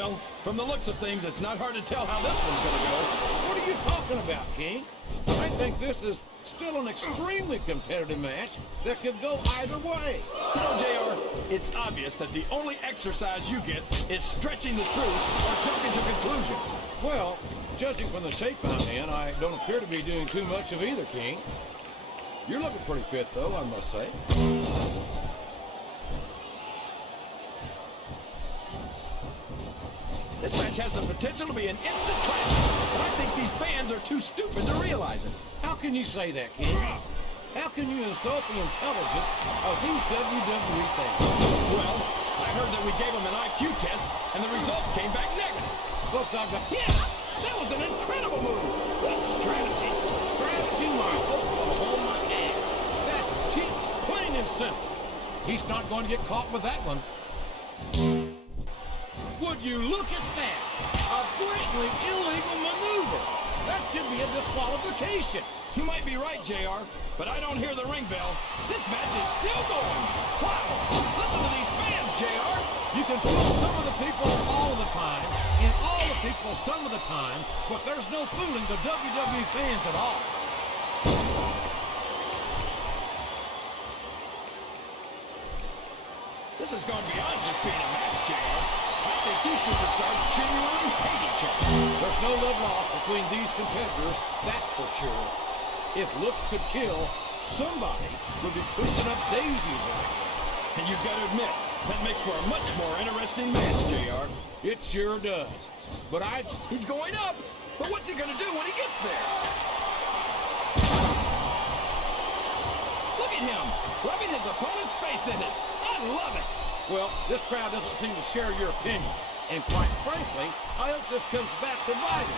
Well, from the looks of things, it's not hard to tell how this one's gonna go. What are you talking about, King? I think this is still an extremely competitive match that could go either way. You know, JR, it's obvious that the only exercise you get is stretching the truth or jumping to conclusions. Well, judging from the shape I'm in, I don't appear to be doing too much of either, King. You're looking pretty fit, though, I must say. This match has the potential to be an instant clash, but I think these fans are too stupid to realize it. How can you say that, King? How can you insult the intelligence of these WWE fans? Well, I heard that we gave them an IQ test, and the results came back negative. Looks like Yes! That was an incredible move! What strategy? strategy, Michael. Oh, my ass. That's cheap, plain and simple. He's not going to get caught with that one. Would you look at that? A blatantly illegal maneuver. That should be a disqualification. You might be right, JR, but I don't hear the ring bell. This match is still going. Wow! Listen to these fans, JR! You can fool some of the people all of the time, and all the people some of the time, but there's no fooling the WWE fans at all. This has gone beyond just being a match, JR. I think these superstars genuinely hate each other. There's no love lost between these competitors, that's for sure. If looks could kill, somebody would be pushing up daisies right now. And you've got to admit, that makes for a much more interesting match, JR. It sure does. But He's going up! But what's he gonna do when he gets there? Look at him! Rubbing his opponent's face in it! I love it! Well, this crowd doesn't seem to share your opinion. And quite frankly, I hope this comes back divided.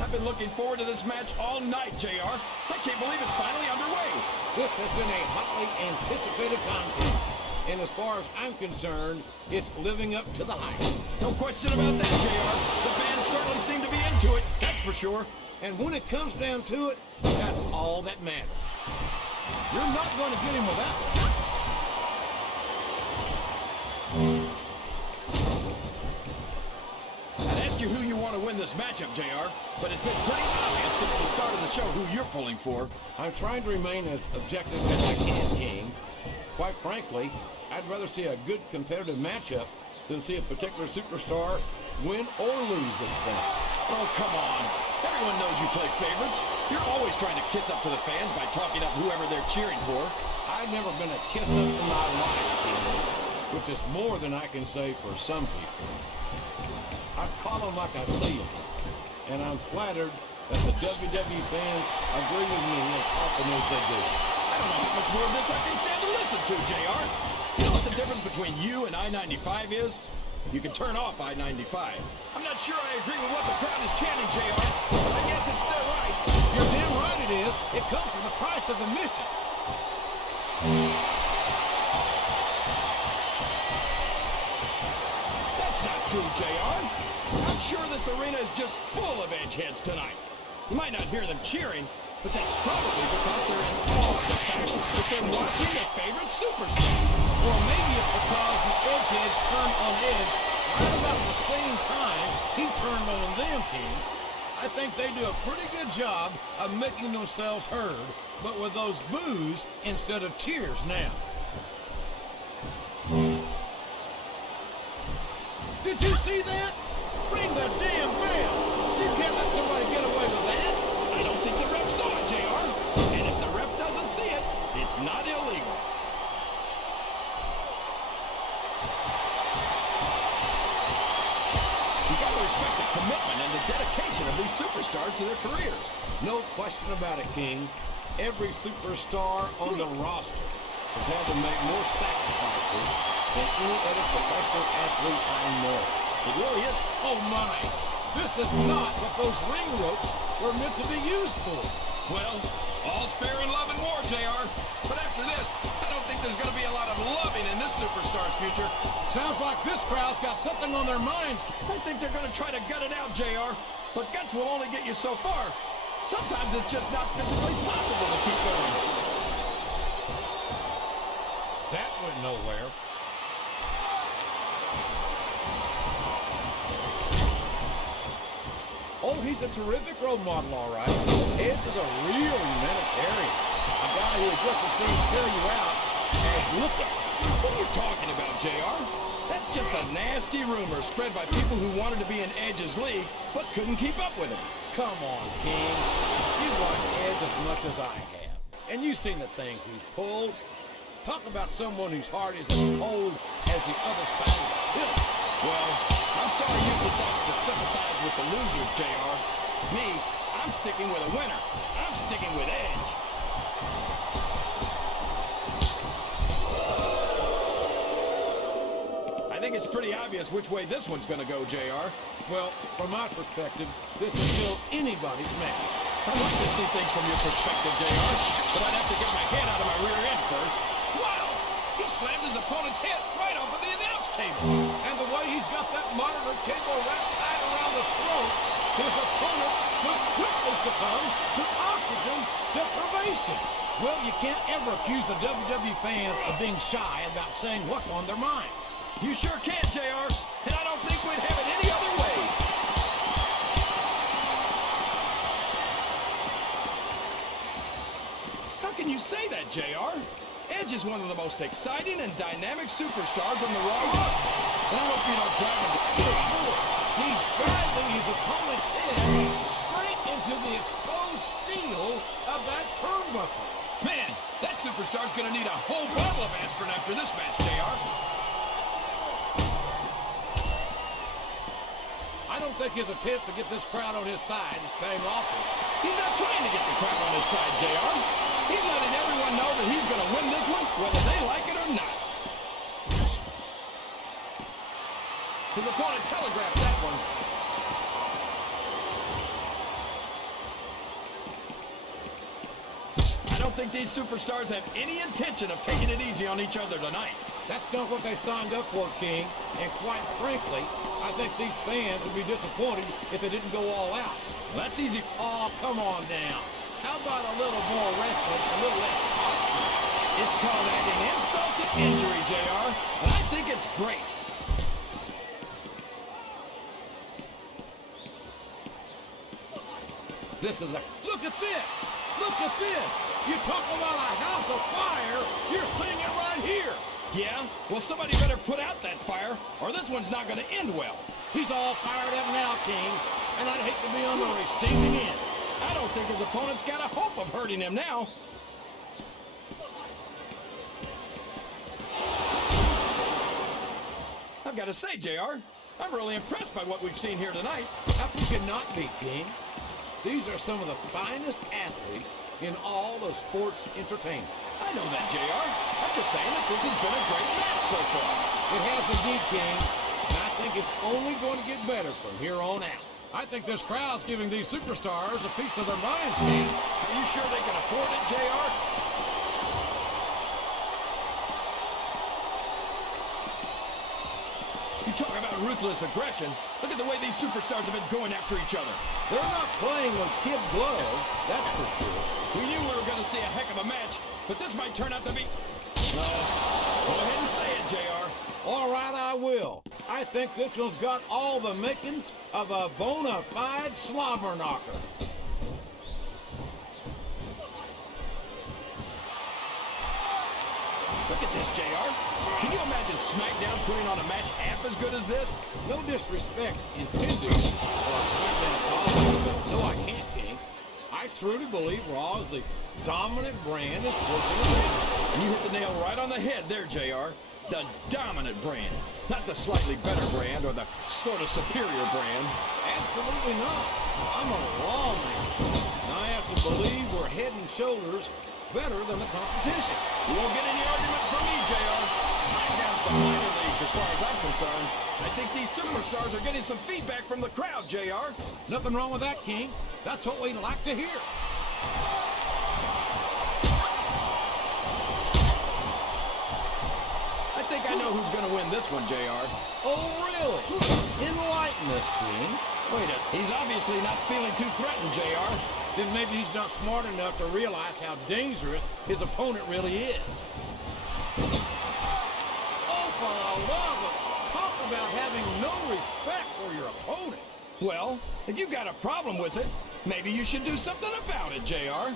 I've been looking forward to this match all night, JR. I can't believe it's finally underway. This has been a hotly anticipated contest. And as far as I'm concerned, it's living up to the hype. No question about that, JR. The fans certainly seem to be into it, that's for sure. And when it comes down to it, that's all that matters. You're not going to get him with that one. I'd ask you who you want to win this matchup, JR, but it's been pretty obvious since the start of the show who you're pulling for. I'm trying to remain as objective as I can, King. Quite frankly, I'd rather see a good competitive matchup than see a particular superstar win or lose this thing. Oh, come on. Everyone knows you play favorites. You're always trying to kiss up to the fans by talking up whoever they're cheering for. I've never been a kiss up in my life, King, which is more than I can say for some people. I call them like I see them, and I'm flattered that the WWE fans agree with me as often as they do. I don't know how much more of this I can stand to listen to, JR. You know what the difference between you and I-95 is? You can turn off I-95. I'm not sure I agree with what the crowd is chanting, JR, but I guess it's their right. You're damn right it is. It comes with the price of admission. That's not true, JR. I'm sure this arena is just full of edgeheads tonight. You might not hear them cheering, but that's probably because they're in awe of the fact that they're watching their favorite superstar. Or maybe it's because the edgeheads turned on Edge right about the same time he turned on them, King. I think they do a pretty good job of making themselves heard, but with those boos instead of cheers now. Did you see that? Ring the damn bell! You can't let somebody get away with that! I don't think the ref saw it, JR. And if the ref doesn't see it, it's not illegal. You gotta respect the commitment and the dedication of these superstars to their careers. No question about it, King. Every superstar on the roster has had to make more sacrifices than any other professional athlete I know. It really is. Oh my! This is not what those ring ropes were meant to be used for. Well, all's fair in love and war, JR. But after this, I don't think there's gonna be a lot of loving in this superstar's future. Sounds like this crowd's got something on their minds. I think they're gonna try to gut it out, JR. But guts will only get you so far. Sometimes it's just not physically possible to keep going. That went nowhere. Oh, he's a terrific role model, all right. Edge is a real humanitarian. A guy who would just as soon sell you out as look at you. What are you talking about, JR? That's just a nasty rumor spread by people who wanted to be in Edge's league, but couldn't keep up with him. Come on, King. You've watched Edge as much as I have. And you've seen the things he's pulled. Talk about someone whose heart is as cold as the other side of the hill. Well, I'm sorry you decided to sympathize with the losers, JR. Me, I'm sticking with a winner. I'm sticking with Edge. I think it's pretty obvious which way this one's gonna go, JR. Well, from my perspective, this is still anybody's match. I'd like to see things from your perspective, JR, but I'd have to get my head out of my rear end first. Wow! He slammed his opponent's head right off of the announce table. And the way he's got that monitor cable wrapped tight around the throat, his opponent will quickly succumb to oxygen deprivation. Well, you can't ever accuse the WWE fans of being shy about saying what's on their minds. You sure can, JR, and I don't think we'd have it any other way. How can you say that, JR? Edge is one of the most exciting and dynamic superstars on the Raw roster. And I hope you don't drive him to He's driving his opponent's head straight into the exposed steel of that turnbuckle. Man, that superstar's gonna need a whole bottle of aspirin after this match, JR. I don't think his attempt to get this crowd on his side is paying off. He's not trying to get the crowd on his side, JR. He's letting everyone know that he's gonna win this one, whether they like it or not. His opponent telegraphed that one. I don't think these superstars have any intention of taking it easy on each other tonight. That's not what they signed up for, King. And quite frankly, I think these fans would be disappointed if they didn't go all out. Well, that's easy. Oh, come on now. How about a little more wrestling, a little less politics? It's called adding insult to injury, JR, and I think it's great. This is a... Look at this! Look at this! You talk about a house of fire, you're seeing it right here! Yeah? Well, somebody better put out that fire, or this one's not going to end well. He's all fired up now, King, and I'd hate to be on the receiving end. I don't think his opponent's got a hope of hurting him now. I've got to say, JR, I'm really impressed by what we've seen here tonight. How could you not be, King? These are some of the finest athletes in all of sports entertainment. I know that, JR. I'm just saying that this has been a great match so far. It has indeed, King, and I think it's only going to get better from here on out. I think this crowd's giving these superstars a piece of their minds, King. Are you sure they can afford it, JR? You talk about ruthless aggression. Look at the way these superstars have been going after each other. They're not playing with kid gloves, that's for sure. We knew we were going to see a heck of a match, but this might turn out to be... Go ahead and say it, JR. All right, I will. I think this one's got all the makings of a bona fide slobber knocker. Look at this, JR. Can you imagine Smackdown putting on a match half as good as this? No disrespect intended for Smackdown colleagues, but no, I can't, King. I truly believe Raw is the dominant brand in sports entertainment. And you hit the nail right on the head there, JR. The dominant brand. Not the slightly better brand or the sort of superior brand. Absolutely not. I'm a Raw man. And I have to believe we're head and shoulders better than the competition. You won't get any argument from me, JR. Smackdown's the minor leagues as far as I'm concerned. I think these superstars are getting some feedback from the crowd, JR. Nothing wrong with that, King. That's what we like to hear. I think I know who's going to win this one, JR. Oh, really? Enlighten us, King. Wait he's obviously not feeling too threatened, JR. Then maybe he's not smart enough to realize how dangerous his opponent really is. about having no respect for your opponent. Well, if you got a problem with it, maybe you should do something about it, JR.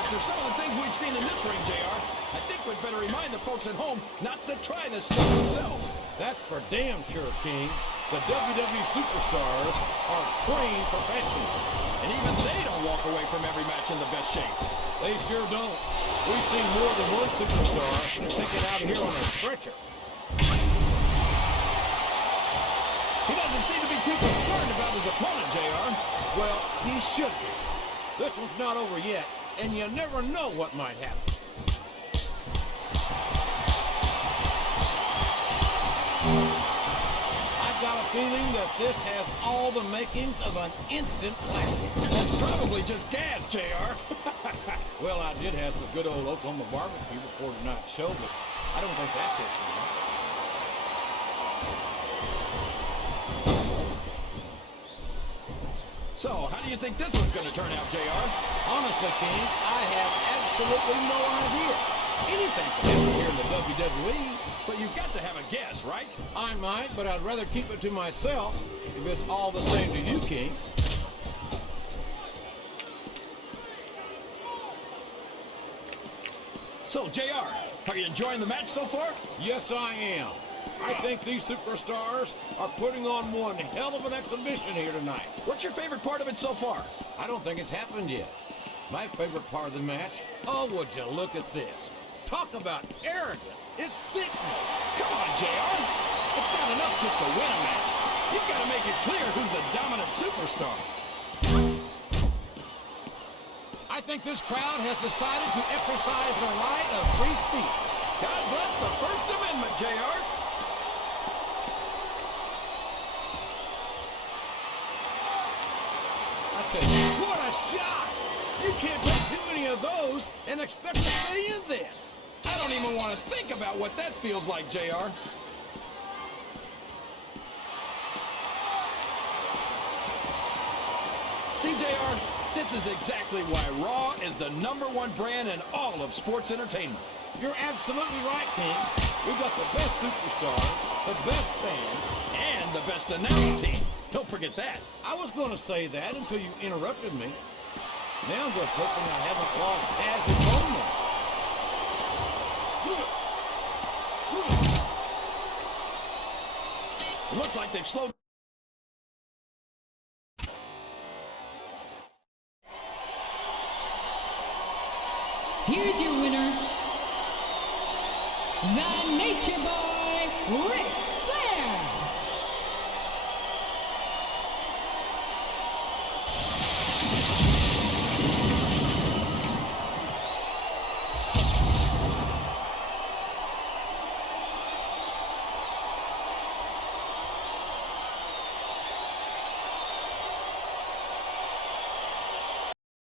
After some of the things we've seen in this ring, JR, I think we'd better remind the folks at home not to try this stuff themselves. That's for damn sure, King. The WWE superstars are trained professionals. And even they don't walk away from every match in the best shape. They sure don't. We've seen more than one superstar take it out here on a stretcher. He doesn't seem to be too concerned about his opponent, JR. Well, he should be. This one's not over yet, and you never know what might happen. I've got a feeling that this has all the makings of an instant classic. That's probably just gas, JR. Well, I did have some good old Oklahoma barbecue before tonight's show, but I don't think that's it, you know. So, how do you think this one's going to turn out, JR? Honestly, King, I have absolutely no idea. Anything can happen here in the WWE. But you've got to have a guess, right? I might, but I'd rather keep it to myself if it's all the same to you, King. So, JR, are you enjoying the match so far? Yes, I am. I think these superstars are putting on one hell of an exhibition here tonight. What's your favorite part of it so far? I don't think it's happened yet. My favorite part of the match, oh, would you look at this. Talk about arrogant. It's sickening. Come on, JR. It's not enough just to win a match. You've got to make it clear who's the dominant superstar. I think this crowd has decided to exercise the right of free speech. God bless the First Amendment, JR. I tell you, what a shot! You can't take too many of those and expect to stay in this. I don't even want to think about what that feels like, JR. See, JR, this is exactly why Raw is the #1 brand in all of sports entertainment. You're absolutely right, King. We've got the best superstars, the best band, and the best announced team. Don't forget that. I was going to say that until you interrupted me. Now I'm just hoping I haven't lost Taz and Bowman. It looks like they've slowed. Here's your winner, the Nature Boy, Ric